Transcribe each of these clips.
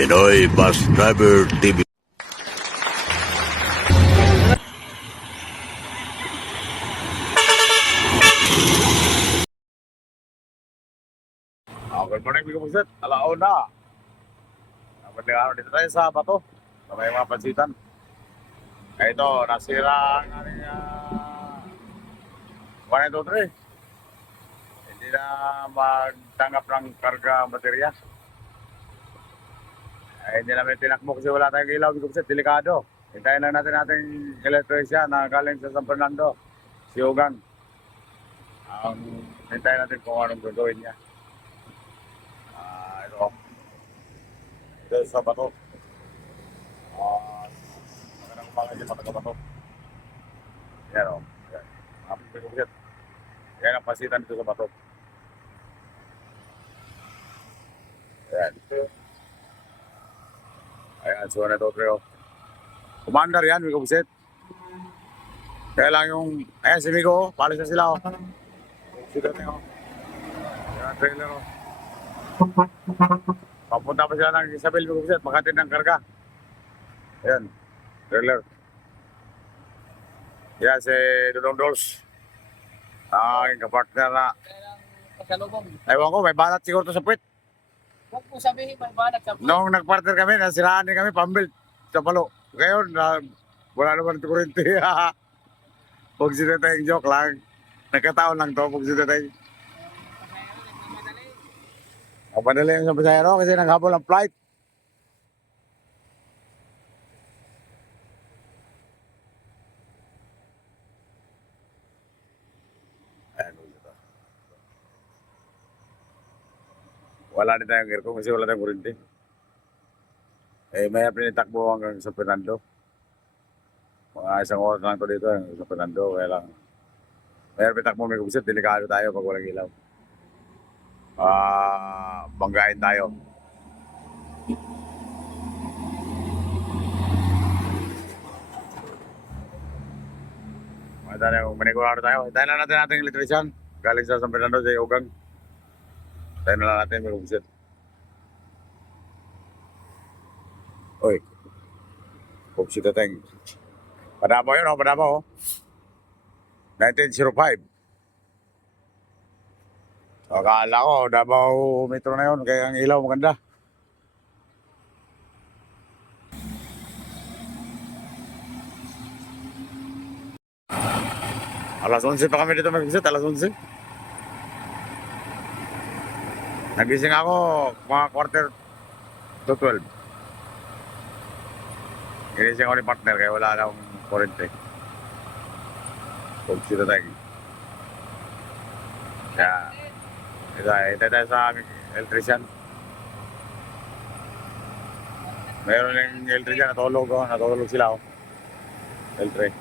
Pinoy Bus Driver TV. Good morning, mga kapatid. Alauna. Naman dito tayo sa bato. Sa may mga pansitan. Ito, nasira ang ating 1 and 2, 3. Hindi na magtanggap ng karga baterya. Hindi namin tinakbo kasi wala tayong ilaw. Mga kapatid, delikado. Hintayin lang natin ating electrician na galing sa San Fernando. Si Ugang. Hintayin natin kung anong gagawin niya. Ito sa bato. Magandang umaga siya matagabato. Yan o. Yan ang pasitan dito sa bato. Yan. Ayan, so na ito, Treo. Commander yan, Miko Buset. Kaya lang yung, ayan si Miko, palis na sila o. Sila na o. Yan, trailer o. Papunta pa sila ng Isabel, Miko Buset, makatid ng karga. Ayan, trailer. Yan, si Dudong Dols. Aking kapartner na. Ewan ko, may balat siguro to sa puwit. Huwag po sabihin may balag sa Nung nagpartner kami, nasiraan din kami, pambil sa palo. Ngayon, wala naman ito kurente. Huwag sila tayong joke lang. Nagkataon lang to, huwag sila tayong. Ang padali yung sa pasahero kasi naghabol ang flight. Ayan, wala din tayong aircon kasi wala tayong kurente. May pinitakbo hanggang sa Fernando. Mga isang oras lang ito dito sa Fernando. Kaya lang, may pinitakbo may kubisit. Delikado tayo pag walang ilaw. Banggain tayo. Manigurado tayo. Tayo na natin ating electrician. Galing sa San Fernando sa Ugang. Tayo na lang natin may kubisit. Oy. Kubisit natin. Padamo yun o, Padamo o. 1905. Akala ko, Davao Metro na yun, kaya ang ilaw maganda. Alas 11 pa kami dito mag-visit, alas 11. Nagising ako mga quarter to 12. Ginising ako ni partner kaya wala na akong kurente. Pag-sita tayo. Kaya, hintay tayo sa aming electrician. Mayroon yung electrician, natulog sila. L3.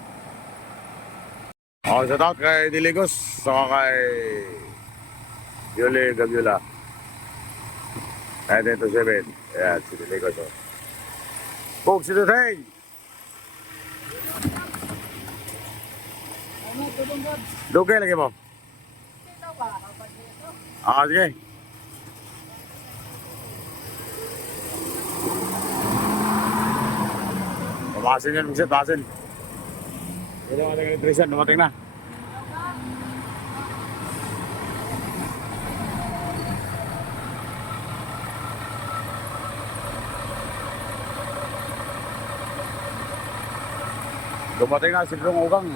Shout out kay Diligos, saka kay Yuli Gabyula. 1927. Ayan, si Diligos. Pog, si Duteng! Dugay lagi mo. Sige. Pamasin yun, Mugsit, pamasin. Ito ang ating electrician, dumating na. Dumating na si Dudong Ugang.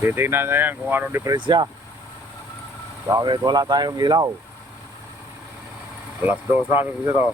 Titingnan na yan kung anong diferensya. Bakit wala tayong ilaw? Alas 2 na kasi ito.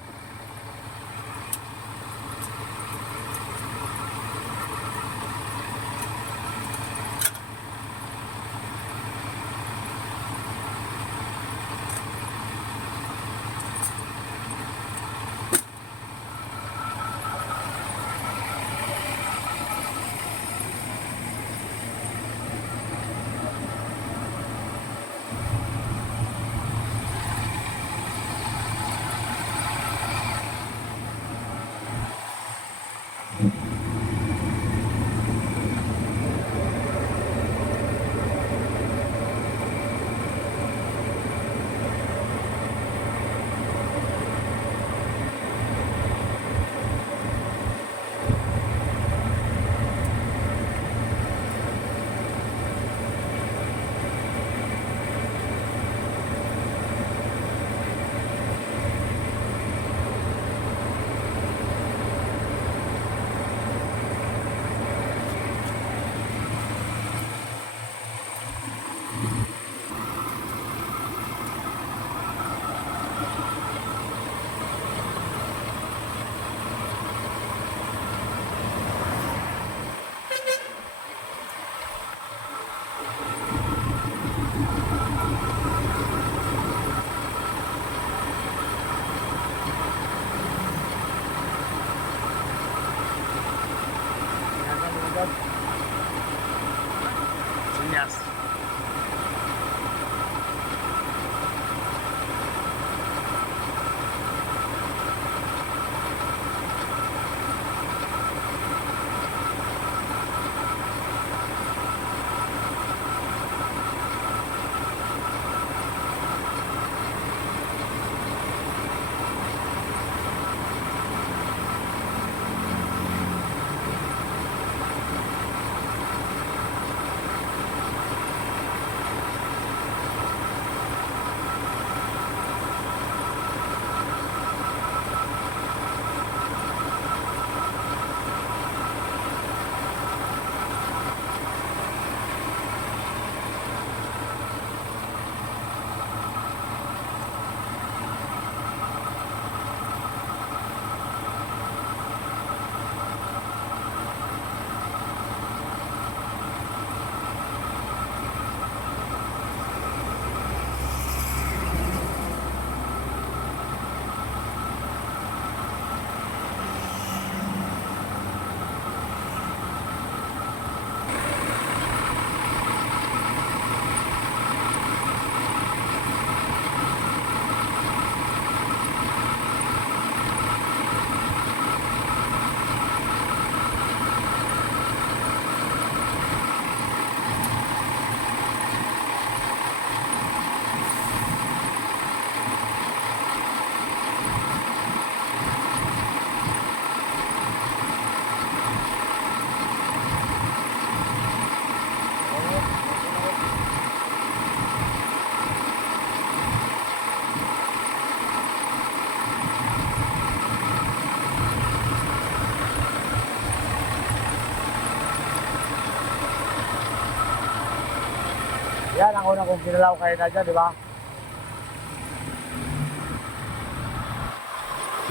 Yan ang una kong ginalaw kayo na dyan, di ba?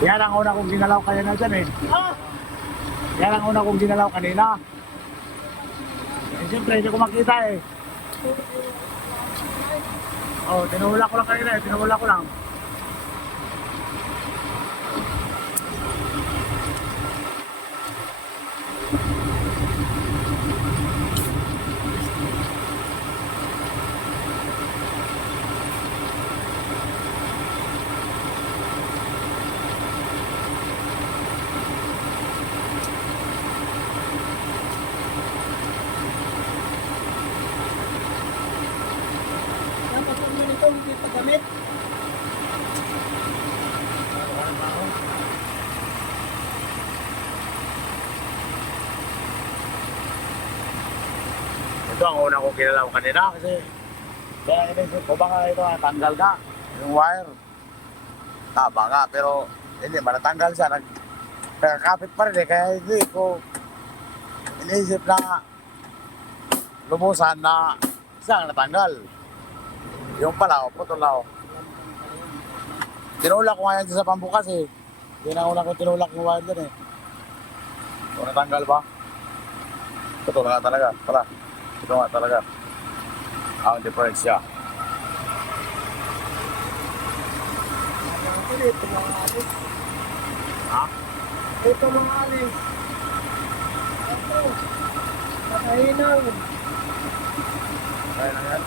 Yan ang una kong ginalaw kayo na dyan eh. Yan ang una kong ginalaw kanina. Eh, siyempre, hindi ko makita eh. Oh, tinuhula ko lang kanina eh. Tinuhula ko lang. Dapat ang ganito, hindi pa gamit. Ito ang una kong ginalaw kanina kasi kaya inisip ko baka ito tanggal ka yung wire. Tama nga pero hindi matatanggal siya. Nagkakapit pa rin eh kaya hindi ko inisip na lumusan na isang natanggal. Yung pala, putol na. Tinulak ko nga yan sa pambukas eh. Yun ang una kong tinulak yung wire dyan eh. Kung natanggal ba? Putol nga talaga. Pala. Ito nga talaga. Ang difference siya. Ito mga alis. Ha? Ito mga alis. Ito. Nakahinaw. Kaya na yan.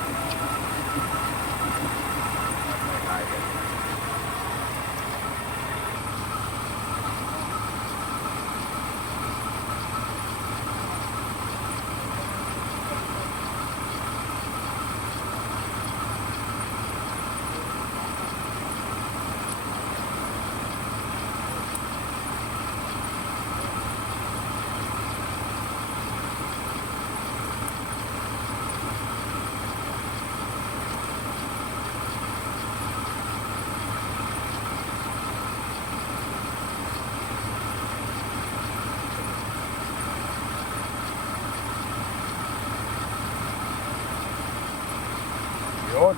Yun.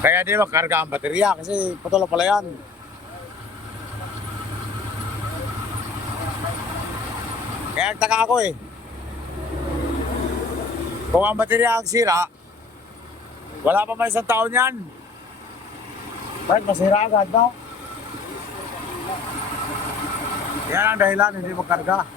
Kaya di magkarga ang baterya kasi putol pala yan. Kaya nagtaka ako eh. Kung ang baterya ang sira, wala pa may isang taon yan. Bakit masira agad, no? Yan ang dahilan, hindi magkarga.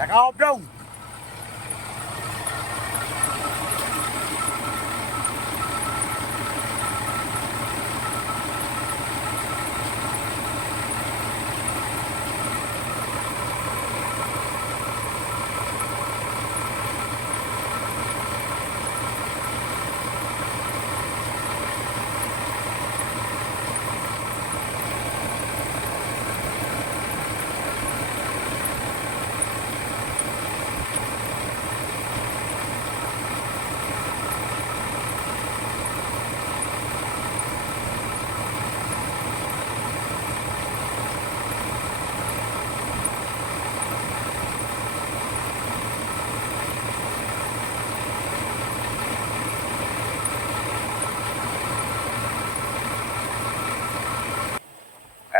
Naka-off dong.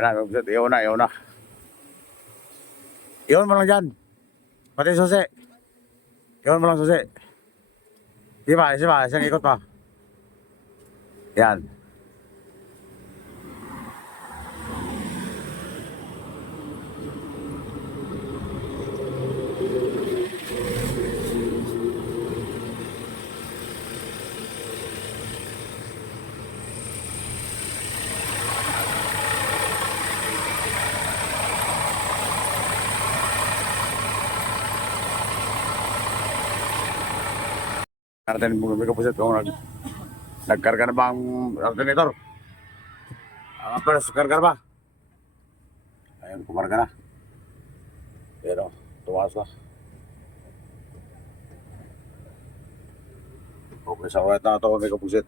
Ayan na, mga pusit. Iyon na, iyon na. Iyon mo lang dyan. Pati susi. Iyon mo lang susi. Di ba? Isang ikot pa. Yan. Natin mga kapusit kung nagkarga na ba ang alternator? Ang amperes, karga na ba? Ayun, kumarga na. Pero, tumaas na. Okay, sa ulit na ito mga kapusit.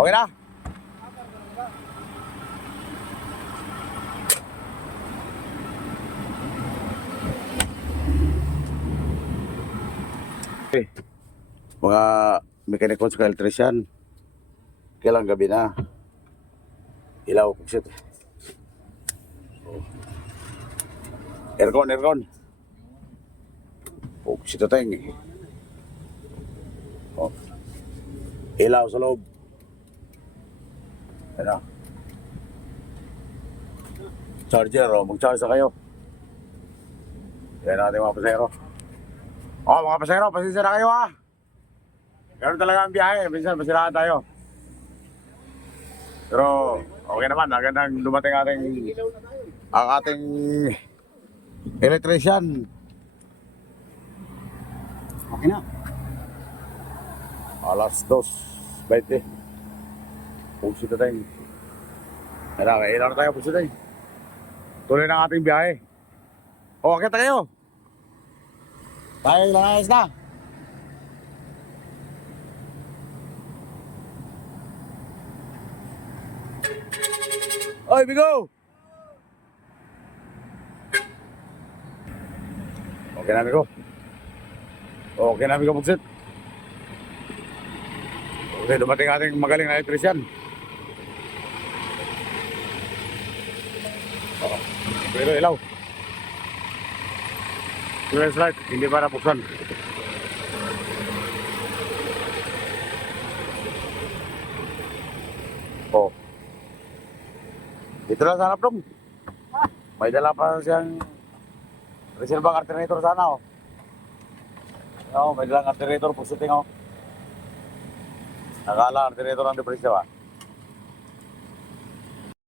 Okay na? Okay. Mga mechanicals ka electrician, kailang gabi na. Ilaw, pagsit. Aircon. Pagsit ito yung ilaw sa loob. Ano? Charger, mag-charge na kayo. Yan natin mga pasero. Mga pasero, pasensya na kayo ha. Ganun talaga ang biyahe, minsan masiraan tayo. Pero okay naman, magandang dumating ang ating electrician. Okay na. Alas 2:20. Pugsito tayo. Kailangan tayo pugsito tayo. Tuloy ng ating biyahe. Okay tayo. Tayo lang ayos na. Oy, Bigo! Okay na, Bigo. Okay na, Bigo, Pugsit. Okay, dumating ating magaling na electrician. Pero ilaw. Flashlight, hindi para buksan. Dito lang sana, Plum. May dala pa siyang reservang alternator sana, may dalang alternator, pusiting, Nakala alternator ang depresya ba?